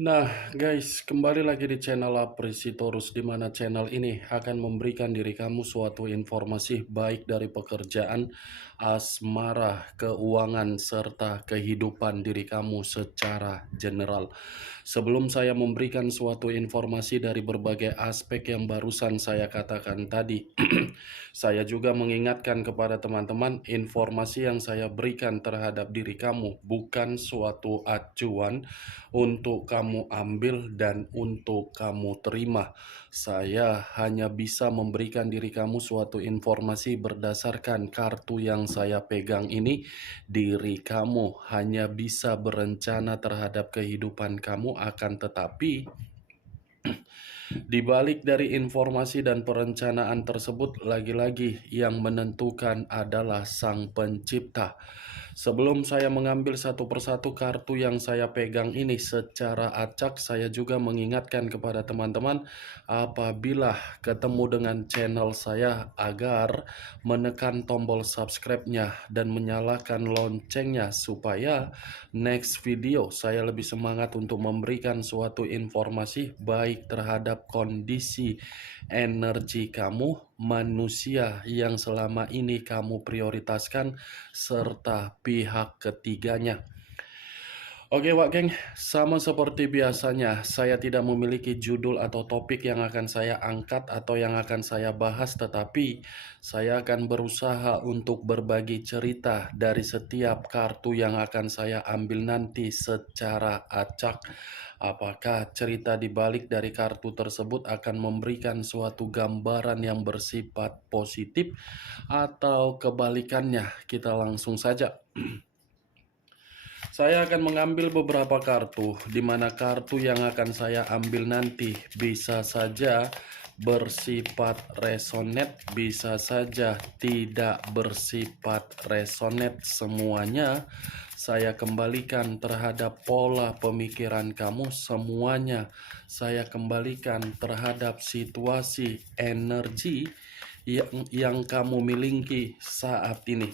Nah, guys, kembali lagi di channel Apresitorus, di mana channel ini akan memberikan diri kamu suatu informasi baik dari pekerjaan, asmara, keuangan, serta kehidupan diri kamu secara general. Sebelum saya memberikan suatu informasi dari berbagai aspek yang barusan saya katakan tadi, saya juga mengingatkan kepada teman-teman, informasi yang saya berikan terhadap diri kamu bukan suatu acuan untuk kamu ambil dan untuk kamu terima. Saya hanya bisa memberikan diri kamu suatu informasi berdasarkan kartu yang saya pegang ini. Diri kamu hanya bisa berencana terhadap kehidupan kamu, akan tetapi di balik dari informasi dan perencanaan tersebut, lagi-lagi yang menentukan adalah Sang Pencipta. Sebelum saya mengambil satu persatu kartu yang saya pegang ini secara acak, saya juga mengingatkan kepada teman-teman apabila ketemu dengan channel saya agar menekan tombol subscribe-nya dan menyalakan loncengnya supaya next video saya lebih semangat untuk memberikan suatu informasi baik terhadap kondisi energi kamu, manusia yang selama ini kamu prioritaskan, serta pihak ketiganya. Oke Wak Geng, sama seperti biasanya, saya tidak memiliki judul atau topik yang akan saya angkat atau yang akan saya bahas, tetapi saya akan berusaha untuk berbagi cerita dari setiap kartu yang akan saya ambil nanti secara acak. Apakah cerita di balik dari kartu tersebut akan memberikan suatu gambaran yang bersifat positif atau kebalikannya? Kita langsung saja. Saya akan mengambil beberapa kartu, di mana kartu yang akan saya ambil nanti bisa saja bersifat resonate, bisa saja tidak bersifat resonate. Semuanya saya kembalikan terhadap pola pemikiran kamu, semuanya saya kembalikan terhadap situasi energi yang kamu miliki saat ini.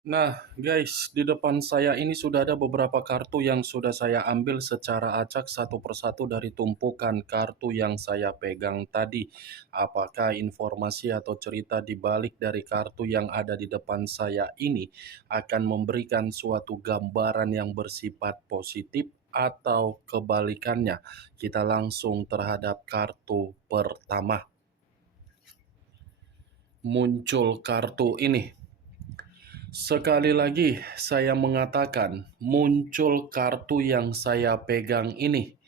Nah, guys, di depan saya ini sudah ada beberapa kartu yang sudah saya ambil secara acak satu persatu dari tumpukan kartu yang saya pegang tadi. Apakah informasi atau cerita di balik dari kartu yang ada di depan saya ini akan memberikan suatu gambaran yang bersifat positif atau kebalikannya? Kita langsung terhadap kartu pertama. Muncul kartu ini. Sekali lagi saya mengatakan, muncul kartu yang saya pegang ini.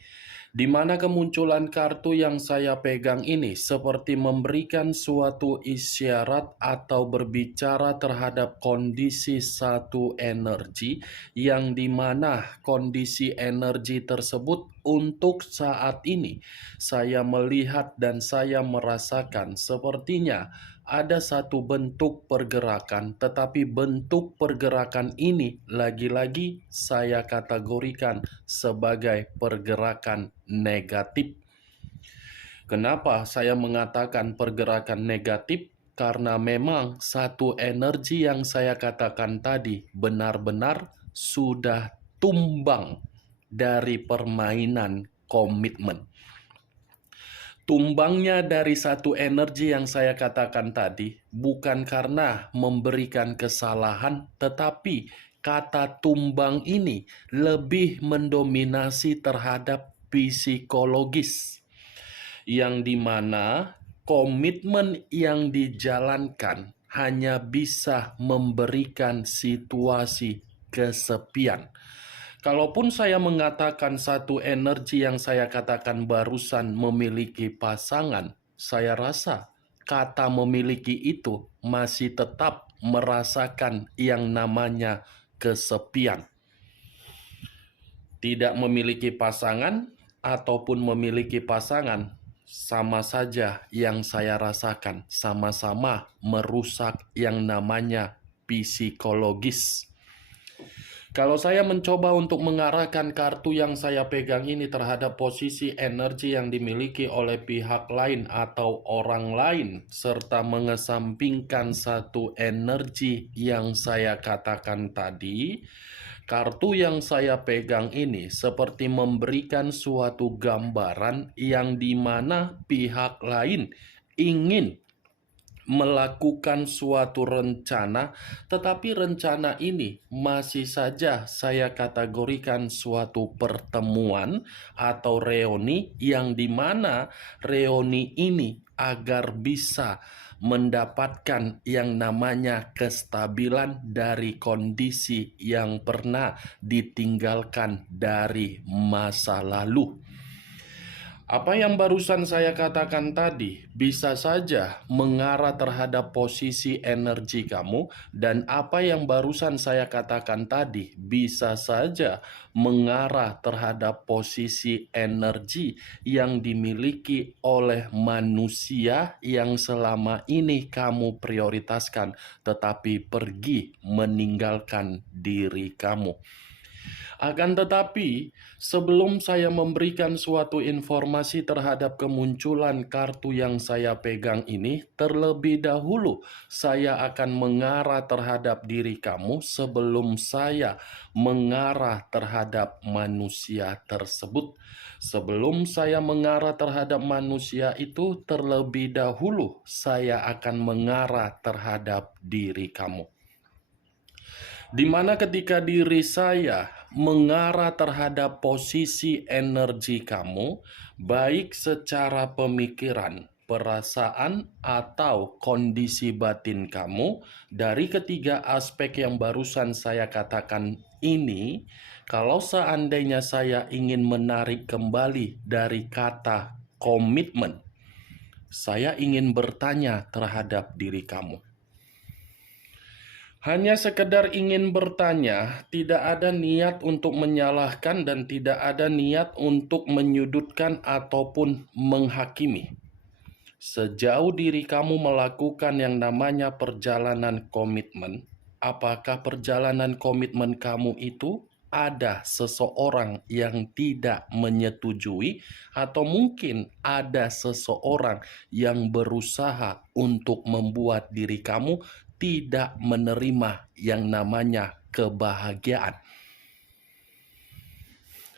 Di mana kemunculan kartu yang saya pegang ini seperti memberikan suatu isyarat atau berbicara terhadap kondisi satu energi, yang dimana kondisi energi tersebut untuk saat ini saya melihat dan saya merasakan sepertinya ada satu bentuk pergerakan, tetapi bentuk pergerakan ini lagi-lagi saya kategorikan sebagai pergerakan negatif. Kenapa saya mengatakan pergerakan negatif? Karena memang satu energi yang saya katakan tadi benar-benar sudah tumbang dari permainan komitmen. Tumbangnya dari satu energi yang saya katakan tadi bukan karena memberikan kesalahan, tetapi kata tumbang ini lebih mendominasi terhadap psikologis, yang dimana komitmen yang dijalankan hanya bisa memberikan situasi kesepian. Kalaupun saya mengatakan satu energi yang saya katakan barusan memiliki pasangan, saya rasa kata memiliki itu masih tetap merasakan yang namanya kesepian. Tidak memiliki pasangan ataupun memiliki pasangan, sama saja yang saya rasakan, sama-sama merusak yang namanya psikologis. Kalau saya mencoba untuk mengarahkan kartu yang saya pegang ini terhadap posisi energi yang dimiliki oleh pihak lain atau orang lain, serta mengesampingkan satu energi yang saya katakan tadi, kartu yang saya pegang ini seperti memberikan suatu gambaran yang dimana pihak lain ingin melakukan suatu rencana, tetapi rencana ini masih saja saya kategorikan suatu pertemuan atau reuni yang dimana reuni ini agar bisa mendapatkan yang namanya kestabilan dari kondisi yang pernah ditinggalkan dari masa lalu. Apa yang barusan saya katakan tadi bisa saja mengarah terhadap posisi energi kamu, dan apa yang barusan saya katakan tadi bisa saja mengarah terhadap posisi energi yang dimiliki oleh manusia yang selama ini kamu prioritaskan, tetapi pergi meninggalkan diri kamu. Akan tetapi, sebelum saya memberikan suatu informasi terhadap kemunculan kartu yang saya pegang ini, terlebih dahulu saya akan mengarah terhadap diri kamu sebelum saya mengarah terhadap manusia tersebut. Sebelum saya mengarah terhadap manusia itu, terlebih dahulu saya akan mengarah terhadap diri kamu. Di mana ketika diri saya mengarah terhadap posisi energi kamu, baik secara pemikiran, perasaan, atau kondisi batin kamu, dari ketiga aspek yang barusan saya katakan ini, kalau seandainya saya ingin menarik kembali dari kata komitmen, saya ingin bertanya terhadap diri kamu. Hanya sekedar ingin bertanya, tidak ada niat untuk menyalahkan dan tidak ada niat untuk menyudutkan ataupun menghakimi. Sejauh diri kamu melakukan yang namanya perjalanan komitmen, apakah perjalanan komitmen kamu itu ada seseorang yang tidak menyetujui, atau mungkin ada seseorang yang berusaha untuk membuat diri kamu tidak menerima yang namanya kebahagiaan.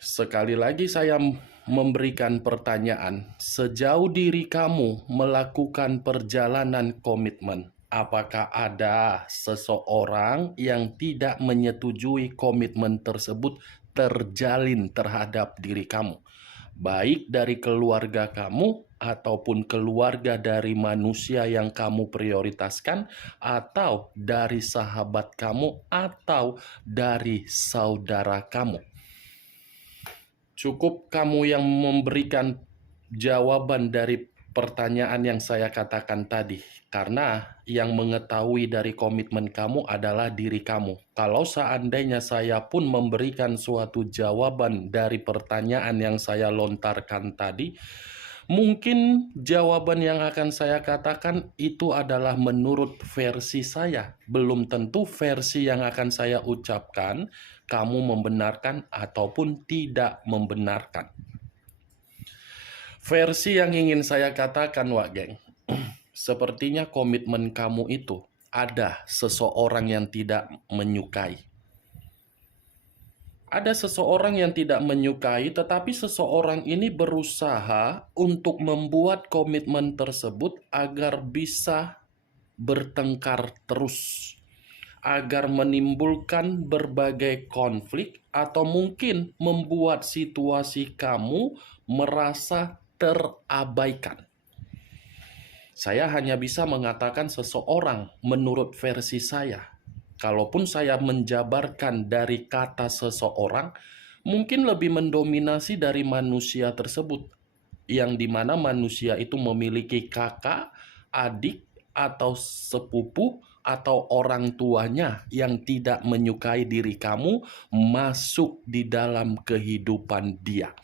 Sekali lagi saya memberikan pertanyaan, sejauh diri kamu melakukan perjalanan komitmen, apakah ada seseorang yang tidak menyetujui komitmen tersebut terjalin terhadap diri kamu? Baik dari keluarga kamu ataupun keluarga dari manusia yang kamu prioritaskan, atau dari sahabat kamu, atau dari saudara kamu. Cukup kamu yang memberikan jawaban dari pertanyaan yang saya katakan tadi, karena yang mengetahui dari komitmen kamu adalah diri kamu. Kalau seandainya saya pun memberikan suatu jawaban dari pertanyaan yang saya lontarkan tadi, mungkin jawaban yang akan saya katakan itu adalah menurut versi saya. Belum tentu versi yang akan saya ucapkan kamu membenarkan ataupun tidak membenarkan. Versi yang ingin saya katakan, Wak Geng, sepertinya komitmen kamu itu ada seseorang yang tidak menyukai. Ada seseorang yang tidak menyukai, tetapi seseorang ini berusaha untuk membuat komitmen tersebut agar bisa bertengkar terus, agar menimbulkan berbagai konflik, atau mungkin membuat situasi kamu merasa terabaikan. Saya hanya bisa mengatakan seseorang menurut versi saya. Kalaupun saya menjabarkan dari kata seseorang, mungkin lebih mendominasi dari manusia tersebut, yang dimana manusia itu memiliki kakak adik, atau sepupu, atau orang tuanya yang tidak menyukai diri kamu masuk di dalam kehidupan dia.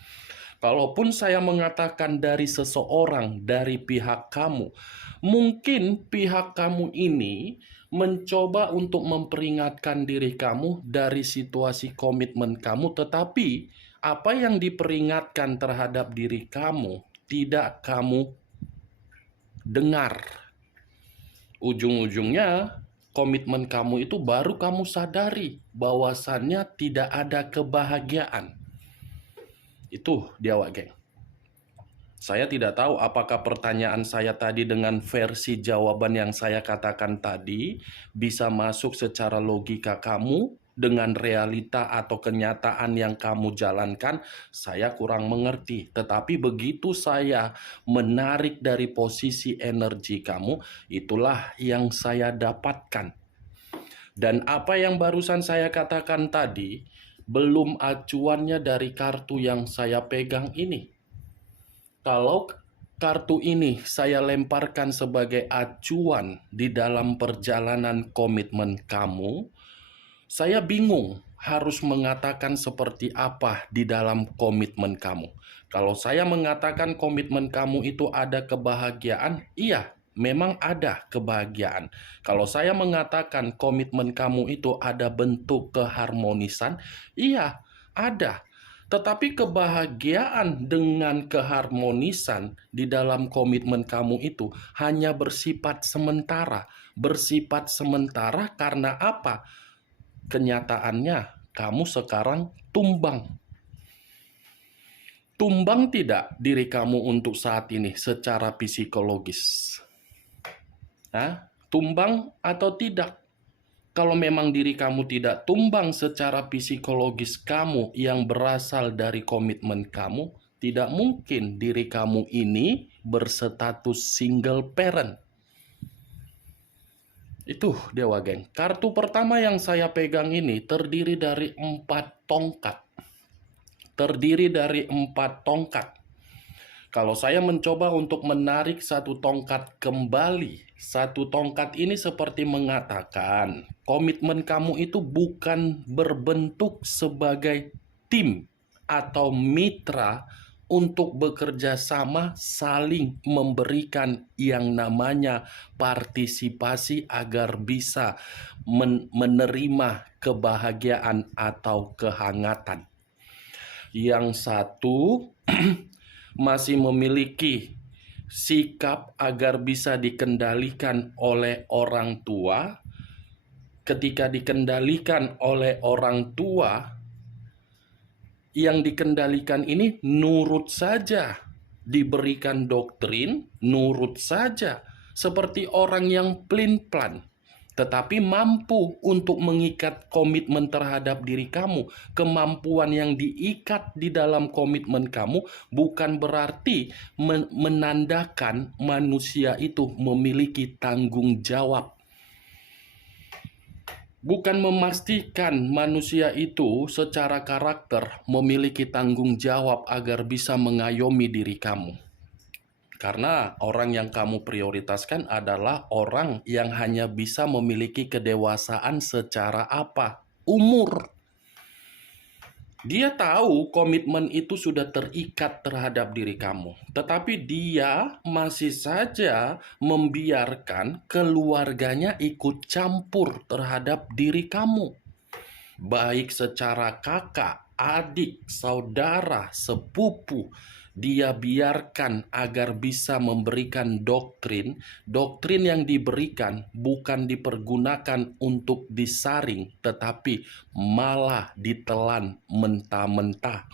Kalaupun saya mengatakan dari seseorang, dari pihak kamu, mungkin pihak kamu ini mencoba untuk memperingatkan diri kamu dari situasi komitmen kamu, tetapi apa yang diperingatkan terhadap diri kamu tidak kamu dengar. Ujung-ujungnya komitmen kamu itu baru kamu sadari bahwasannya tidak ada kebahagiaan. Itu dia, Wak Geng. Saya tidak tahu apakah pertanyaan saya tadi dengan versi jawaban yang saya katakan tadi bisa masuk secara logika kamu dengan realita atau kenyataan yang kamu jalankan. Saya kurang mengerti. Tetapi begitu saya menarik dari posisi energi kamu, itulah yang saya dapatkan. Dan apa yang barusan saya katakan tadi belum acuannya dari kartu yang saya pegang ini. Kalau kartu ini saya lemparkan sebagai acuan di dalam perjalanan komitmen kamu, saya bingung harus mengatakan seperti apa di dalam komitmen kamu. Kalau saya mengatakan komitmen kamu itu ada kebahagiaan, iya, memang ada kebahagiaan. Kalau saya mengatakan komitmen kamu itu ada bentuk keharmonisan, iya, ada. Tetapi kebahagiaan dengan keharmonisan di dalam komitmen kamu itu hanya bersifat sementara. Bersifat sementara karena apa? Kenyataannya kamu sekarang tumbang. Tumbang tidak diri kamu untuk saat ini secara psikologis? Tumbang atau tidak? Kalau memang diri kamu tidak tumbang secara psikologis kamu yang berasal dari komitmen kamu, tidak mungkin diri kamu ini berstatus single parent. Itu dia, Wak Geng. Kartu pertama yang saya pegang ini terdiri dari 4 tongkat. Terdiri dari 4 tongkat. Kalau saya mencoba untuk menarik satu tongkat kembali, satu tongkat ini seperti mengatakan komitmen kamu itu bukan berbentuk sebagai tim atau mitra untuk bekerja sama saling memberikan yang namanya partisipasi agar bisa menerima kebahagiaan atau kehangatan. Yang satu masih memiliki sikap agar bisa dikendalikan oleh orang tua. Ketika dikendalikan oleh orang tua, yang dikendalikan ini nurut saja, diberikan doktrin, nurut saja, seperti orang yang pelin-pelan. Tetapi mampu untuk mengikat komitmen terhadap diri kamu. Kemampuan yang diikat di dalam komitmen kamu bukan berarti menandakan manusia itu memiliki tanggung jawab. Bukan memastikan manusia itu secara karakter memiliki tanggung jawab agar bisa mengayomi diri kamu. Karena orang yang kamu prioritaskan adalah orang yang hanya bisa memiliki kedewasaan secara apa? Umur. Dia tahu komitmen itu sudah terikat terhadap diri kamu. Tetapi dia masih saja membiarkan keluarganya ikut campur terhadap diri kamu. Baik secara kakak, adik, saudara, sepupu, dia biarkan agar bisa memberikan doktrin. Doktrin yang diberikan bukan dipergunakan untuk disaring, tetapi malah ditelan mentah-mentah.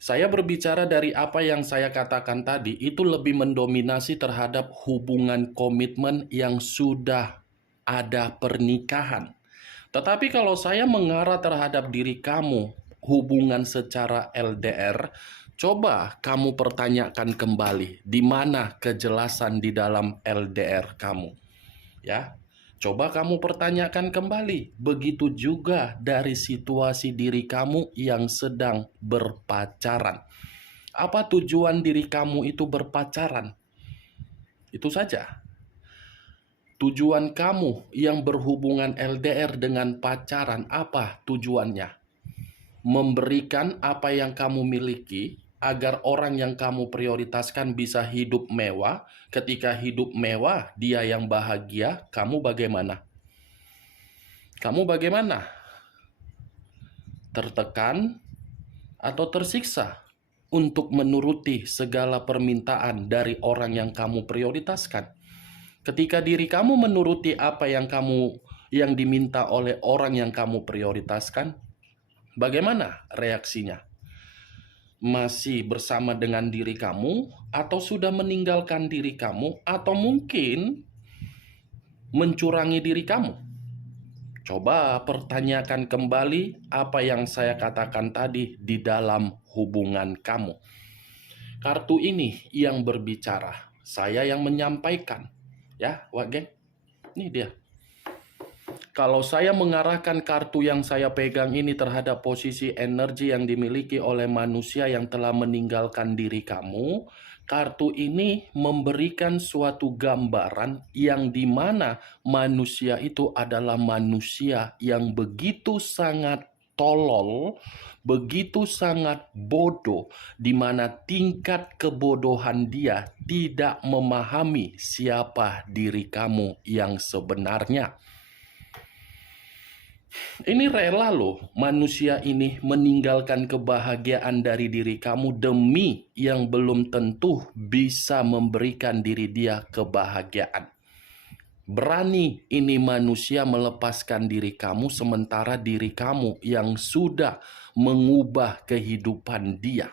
Saya berbicara dari apa yang saya katakan tadi, itu lebih mendominasi terhadap hubungan komitmen yang sudah ada pernikahan. Tetapi kalau saya mengarah terhadap diri kamu, hubungan secara LDR, coba kamu pertanyakan kembali, di mana kejelasan di dalam LDR kamu? Ya, coba kamu pertanyakan kembali. Begitu juga dari situasi diri kamu yang sedang berpacaran. Apa tujuan diri kamu itu berpacaran? Itu saja. Tujuan kamu yang berhubungan LDR dengan pacaran, apa tujuannya? Memberikan apa yang kamu miliki agar orang yang kamu prioritaskan bisa hidup mewah. Ketika hidup mewah, dia yang bahagia, kamu bagaimana? Kamu bagaimana? Tertekan atau tersiksa untuk menuruti segala permintaan dari orang yang kamu prioritaskan? Ketika diri kamu menuruti apa yang diminta oleh orang yang kamu prioritaskan, bagaimana reaksinya? Masih bersama dengan diri kamu atau sudah meninggalkan diri kamu atau mungkin mencurangi diri kamu? Coba pertanyakan kembali apa yang saya katakan tadi di dalam hubungan kamu. Kartu ini yang berbicara, saya yang menyampaikan. Ya, Wak Geng, ini dia. Kalau saya mengarahkan kartu yang saya pegang ini terhadap posisi energi yang dimiliki oleh manusia yang telah meninggalkan diri kamu, kartu ini memberikan suatu gambaran yang dimana manusia itu adalah manusia yang begitu sangat tolol, begitu sangat bodoh, di mana tingkat kebodohan dia tidak memahami siapa diri kamu yang sebenarnya. Ini rela loh manusia ini meninggalkan kebahagiaan dari diri kamu demi yang belum tentu bisa memberikan diri dia kebahagiaan. Berani ini manusia melepaskan diri kamu sementara diri kamu yang sudah mengubah kehidupan dia.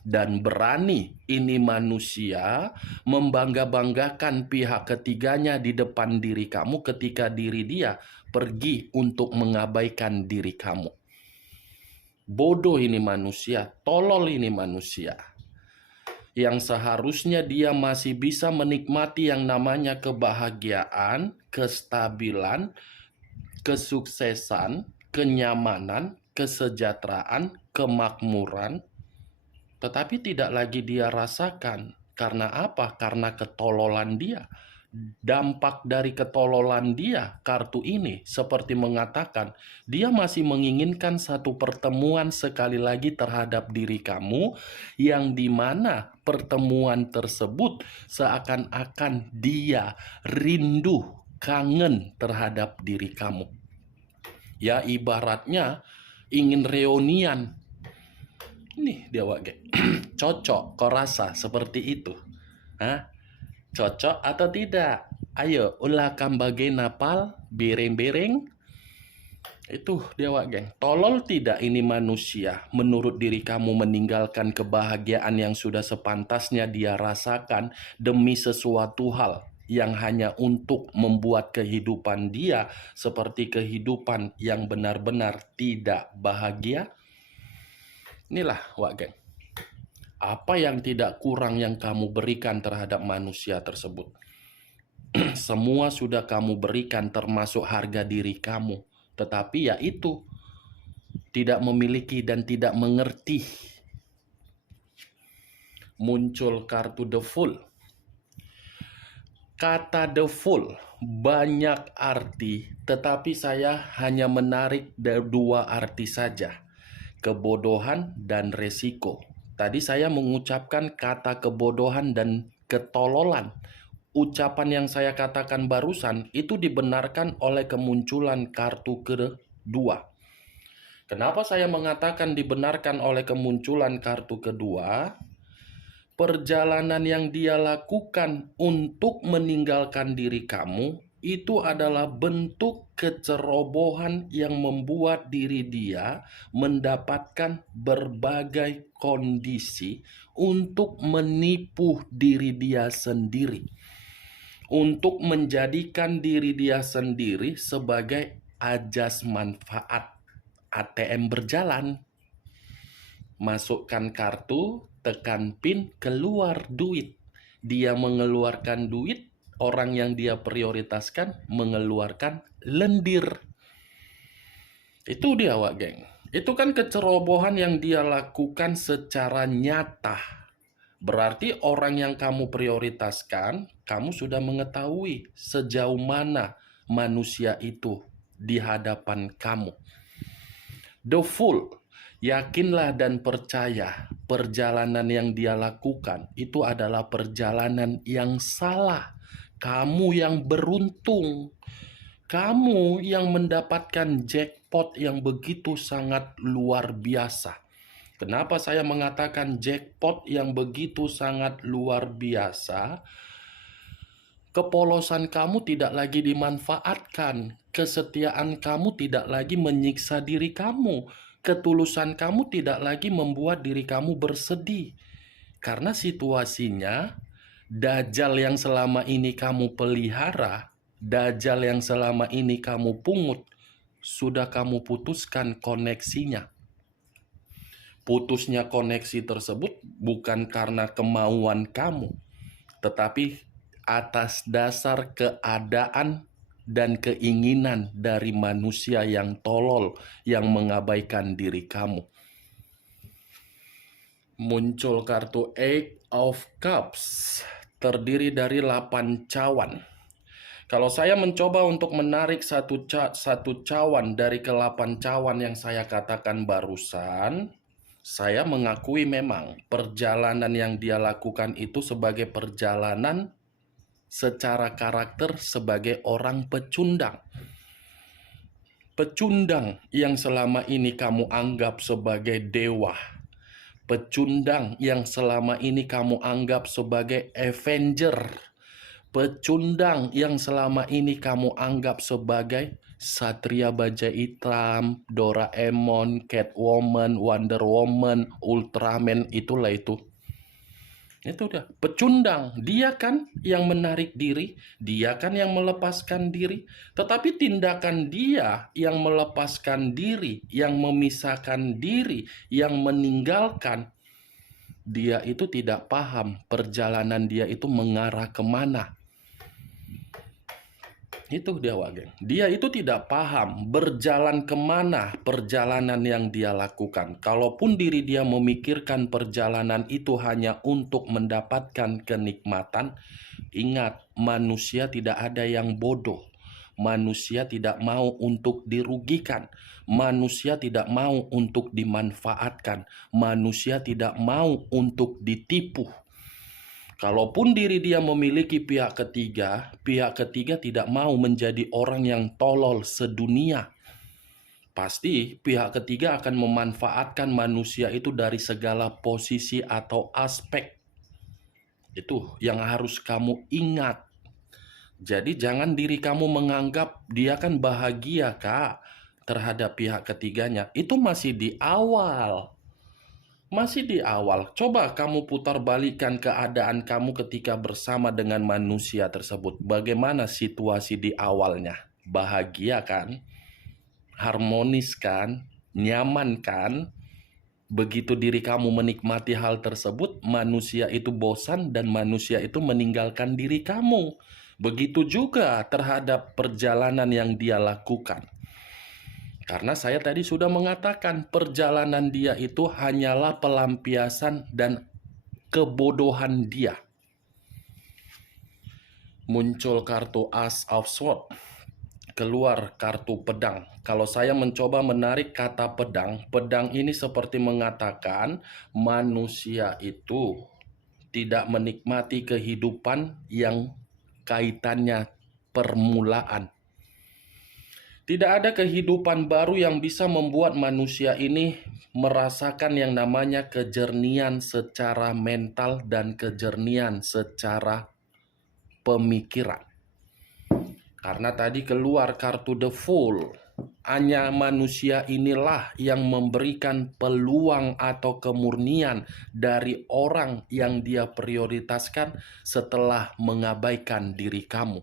Dan berani ini manusia membangga-banggakan pihak ketiganya di depan diri kamu ketika diri dia pergi untuk mengabaikan diri kamu. Bodoh ini manusia, tolol ini manusia. Yang seharusnya dia masih bisa menikmati yang namanya kebahagiaan, kestabilan, kesuksesan, kenyamanan, kesejahteraan, kemakmuran, tetapi tidak lagi dia rasakan. Karena apa? Karena ketololan dia. Dampak dari ketololan dia, kartu ini seperti mengatakan, dia masih menginginkan satu pertemuan sekali lagi terhadap diri kamu, yang dimana pertemuan tersebut seakan-akan dia rindu, kangen terhadap diri kamu. Ya, ibaratnya ingin reunian. Nih dia Wak Geng. Cocok kau rasa seperti itu? Hah? Cocok atau tidak? Ayo ulah kambage napal bereng-bereng. Itu dia Wak Geng. Tolol tidak ini manusia menurut diri kamu meninggalkan kebahagiaan yang sudah sepantasnya dia rasakan demi sesuatu hal yang hanya untuk membuat kehidupan dia seperti kehidupan yang benar-benar tidak bahagia? Inilah Wak Geng. Apa yang tidak kurang yang kamu berikan terhadap manusia tersebut? Semua sudah kamu berikan termasuk harga diri kamu. Tetapi ya itu, tidak memiliki dan tidak mengerti. Muncul kartu The Fool. Kata The Fool banyak arti, tetapi saya hanya menarik dua arti saja. Kebodohan dan resiko. Tadi saya mengucapkan kata kebodohan dan ketololan. Ucapan yang saya katakan barusan itu dibenarkan oleh kemunculan kartu kedua. Kenapa saya mengatakan dibenarkan oleh kemunculan kartu kedua? Perjalanan yang dia lakukan untuk meninggalkan diri kamu itu adalah bentuk kecerobohan yang membuat diri dia mendapatkan berbagai kondisi untuk menipu diri dia sendiri, untuk menjadikan diri dia sendiri sebagai ajas manfaat ATM berjalan. Masukkan kartu, tekan pin, keluar duit. Dia mengeluarkan duit, orang yang dia prioritaskan mengeluarkan lendir. Itu dia Wak Geng. Itu kan kecerobohan yang dia lakukan secara nyata. Berarti orang yang kamu prioritaskan, kamu sudah mengetahui sejauh mana manusia itu di hadapan kamu. The fool, yakinlah dan percaya perjalanan yang dia lakukan itu adalah perjalanan yang salah. Kamu yang beruntung, kamu yang mendapatkan jackpot yang begitu sangat luar biasa. Kenapa saya mengatakan jackpot yang begitu sangat luar biasa? Kepolosan kamu tidak lagi dimanfaatkan, kesetiaan kamu tidak lagi menyiksa diri kamu, ketulusan kamu tidak lagi membuat diri kamu bersedih. Karena situasinya, dajjal yang selama ini kamu pelihara, dajjal yang selama ini kamu pungut, sudah kamu putuskan koneksinya. Putusnya koneksi tersebut bukan karena kemauan kamu, tetapi atas dasar keadaan dan keinginan dari manusia yang tolol yang mengabaikan diri kamu. Muncul kartu Eight of Cups, terdiri dari 8 cawan. Kalau saya mencoba untuk menarik satu cawan dari ke-8 cawan yang saya katakan barusan, saya mengakui memang perjalanan yang dia lakukan itu sebagai perjalanan secara karakter sebagai orang pecundang. Pecundang yang selama ini kamu anggap sebagai dewa. Pecundang yang selama ini kamu anggap sebagai Avenger. Pecundang yang selama ini kamu anggap sebagai Satria Baja Hitam, Doraemon, Catwoman, Wonder Woman, Ultraman, itulah itu. Itu udah pecundang. Dia kan yang menarik diri, dia kan yang melepaskan diri. Tetapi tindakan dia yang melepaskan diri, yang memisahkan diri, yang meninggalkan, dia itu tidak paham perjalanan dia itu mengarah kemana. Itu dia Wageng. Dia itu tidak paham berjalan kemana perjalanan yang dia lakukan. Kalaupun diri dia memikirkan perjalanan itu hanya untuk mendapatkan kenikmatan, ingat, manusia tidak ada yang bodoh. Manusia tidak mau untuk dirugikan. Manusia tidak mau untuk dimanfaatkan. Manusia tidak mau untuk ditipu. Kalaupun diri dia memiliki pihak ketiga tidak mau menjadi orang yang tolol sedunia. Pasti pihak ketiga akan memanfaatkan manusia itu dari segala posisi atau aspek. Itu yang harus kamu ingat. Jadi jangan diri kamu menganggap dia kan bahagia, Kak, terhadap pihak ketiganya. Itu masih di awal. Masih di awal, coba kamu putar balikan keadaan kamu ketika bersama dengan manusia tersebut. Bagaimana situasi di awalnya? Bahagia kan? Harmonis kan? Nyaman kan? Begitu diri kamu menikmati hal tersebut, manusia itu bosan dan manusia itu meninggalkan diri kamu. Begitu juga terhadap perjalanan yang dia lakukan. Karena saya tadi sudah mengatakan perjalanan dia itu hanyalah pelampiasan dan kebodohan dia. Muncul kartu Ace of Swords, keluar kartu pedang. Kalau saya mencoba menarik kata pedang, pedang ini seperti mengatakan manusia itu tidak menikmati kehidupan yang kaitannya permulaan. Tidak ada kehidupan baru yang bisa membuat manusia ini merasakan yang namanya kejernihan secara mental dan kejernihan secara pemikiran. Karena tadi keluar kartu The Fool. Hanya manusia inilah yang memberikan peluang atau kemurnian dari orang yang dia prioritaskan setelah mengabaikan diri kamu.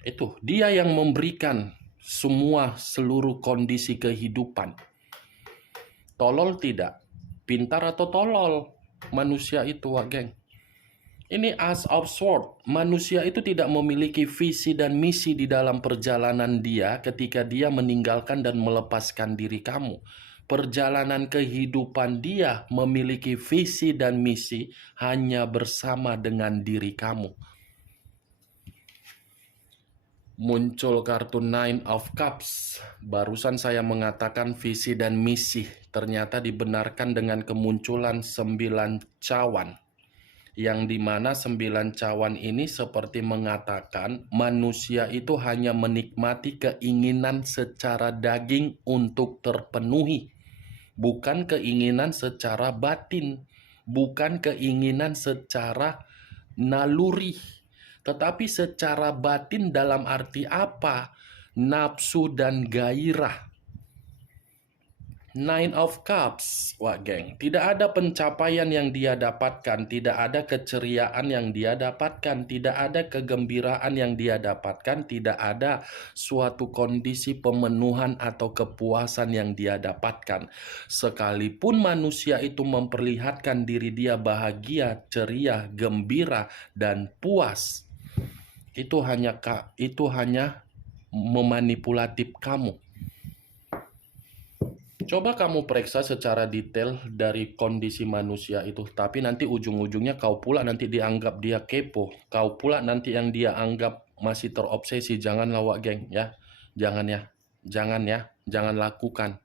Itu dia yang memberikan seluruh kondisi kehidupan. Tolol tidak, pintar atau tolol manusia itu, geng. Ini Ace of Swords. Manusia itu tidak memiliki visi dan misi di dalam perjalanan dia ketika dia meninggalkan dan melepaskan diri kamu. perjalanan kehidupan dia memiliki visi dan misi hanya bersama dengan diri kamu. Muncul kartu Nine of Cups. Barusan saya mengatakan visi dan misi. Ternyata dibenarkan dengan kemunculan 9 cawan. Yang dimana 9 cawan ini seperti mengatakan manusia itu hanya menikmati keinginan secara daging untuk terpenuhi. Bukan keinginan secara batin. Bukan keinginan secara naluri. Tetapi secara batin dalam arti apa? Nafsu dan gairah. Nine of Cups, wah geng, tidak ada pencapaian yang dia dapatkan, tidak ada keceriaan yang dia dapatkan, tidak ada kegembiraan yang dia dapatkan, tidak ada suatu kondisi pemenuhan atau kepuasan yang dia dapatkan. Sekalipun manusia itu memperlihatkan diri dia bahagia, ceria, gembira, dan puas, itu hanya memanipulatif kamu. Coba kamu periksa secara detail dari kondisi manusia itu, tapi nanti ujung-ujungnya kau pula nanti dianggap dia kepo, kau pula nanti yang dia anggap masih terobsesi. Jangan lawak geng ya, jangan jangan lakukan.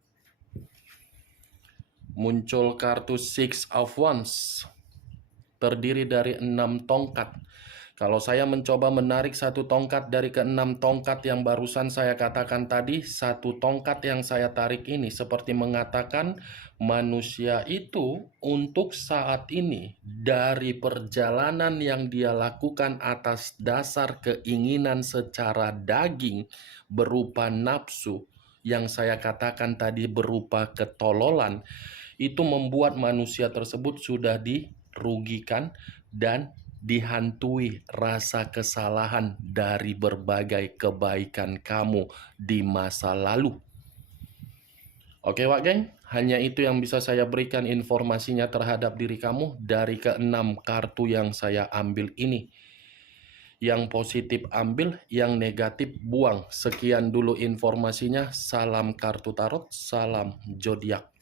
Muncul kartu Six of Wands, terdiri dari 6 tongkat. Kalau saya mencoba menarik satu tongkat dari ke-6 tongkat yang barusan saya katakan tadi, satu tongkat yang saya tarik ini seperti mengatakan manusia itu untuk saat ini dari perjalanan yang dia lakukan atas dasar keinginan secara daging berupa nafsu, yang saya katakan tadi berupa ketololan, itu membuat manusia tersebut sudah dirugikan dan dihantui rasa kesalahan dari berbagai kebaikan kamu di masa lalu. Oke Wak geng, hanya itu yang bisa saya berikan informasinya terhadap diri kamu dari ke-6 kartu yang saya ambil ini. Yang positif ambil, yang negatif buang. Sekian dulu informasinya. Salam kartu tarot, salam zodiak.